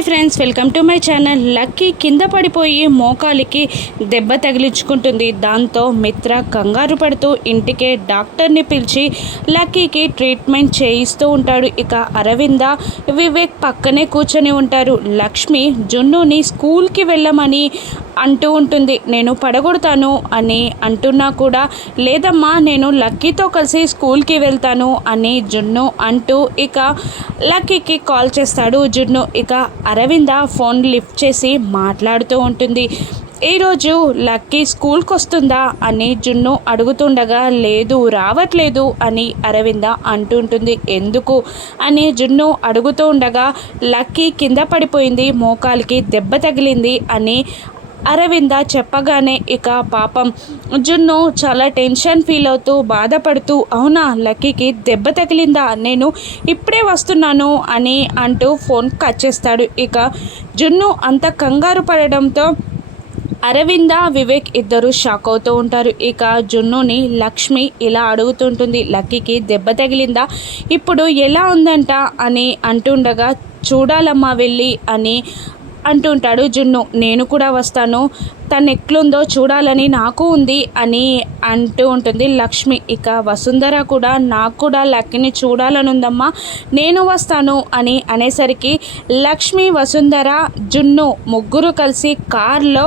Hi friends, welcome to my channel. Lucky కింద పడిపోయి మోకాలికి దెబ్బ తగిలించుకుంటుంది. దాంతో మిత్ర కంగారు పడుతూ ఇంటికే డాక్టర్ని పిలిచి లక్కీకి ట్రీట్మెంట్ చేయిస్తూ ఉంటాడు. ఇక అరవింద, వివేక్ పక్కనే కూర్చొని ఉంటారు. లక్ష్మి జున్నుని స్కూల్కి వెళ్ళమని అంటూ ఉంటుంది. నేను పడగొడతాను అని అంటున్నా కూడా లేదమ్మా, నేను లక్కీతో కలిసి స్కూల్కి వెళ్తాను అని జున్ను అంటూ ఇక లక్కీకి కాల్ చేస్తాడు జున్ను. ఇక అరవింద ఫోన్ లిఫ్ట్ చేసి మాట్లాడుతూ ఉంటుంది. ఈరోజు లక్కీ స్కూల్కి వస్తుందా అని జున్ను అడుగుతుండగా లేదు, రావట్లేదు అని అరవింద అంటుంటుంది. ఎందుకు అని జున్ను అడుగుతూ ఉండగా లక్కీ కింద పడిపోయింది, మోకాలికి దెబ్బ తగిలింది అని అరవింద చెప్పగానే ఇక పాపం జున్ను చాలా టెన్షన్ ఫీల్ అవుతూ బాధపడుతూ అవునా, లక్కీకి దెబ్బ తగిలిందా, నేను ఇప్పుడే వస్తున్నాను అని అంటూ ఫోన్ కట్ చేస్తాడు. ఇక జున్ను అంత కంగారు పడడంతో అరవింద, వివేక్ ఇద్దరు షాక్ అవుతూ ఉంటారు. ఇక జున్నుని లక్ష్మి ఇలా అడుగుతుంటుంది, లక్కీకి దెబ్బ తగిలిందా, ఇప్పుడు ఎలా ఉందంట అని అంటుండగా చూడాలమ్మా వెళ్ళి అని అంటుంటాడు జున్ను. నేను కూడా వస్తాను, తను ఎట్లుందో చూడాలని నాకు ఉంది అని అంటూ ఉంటుంది లక్ష్మి. ఇక వసుంధర కూడా నాకు కూడా లక్కీని చూడాలని ఉందమ్మా, నేను వస్తాను అని అనేసరికి లక్ష్మి, వసుంధర, జున్ను ముగ్గురు కలిసి కార్లో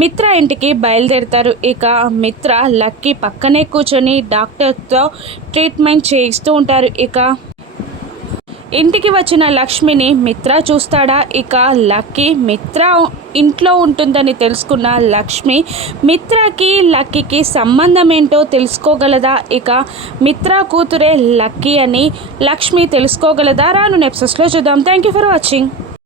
మిత్ర ఇంటికి బయలుదేరుతారు. ఇక మిత్ర లక్కీ పక్కనే కూర్చొని డాక్టర్తో ట్రీట్మెంట్ చేయిస్తూ ఉంటారు. ఇక ఇంటికి వచ్చిన లక్ష్మిని మిత్ర చూస్తాడా? ఇక లక్కీ మిత్ర ఇంట్లో ఉంటుందని తెలుసుకున్న లక్ష్మి మిత్రకి లక్కీకి సంబంధం ఏంటో తెలుసుకోగలదా? ఇక మిత్ర కూతురే లక్కీ అని లక్ష్మి తెలుసుకోగలదా? రాను ఎపిసోడ్స్లో చూద్దాం. Thank you for watching.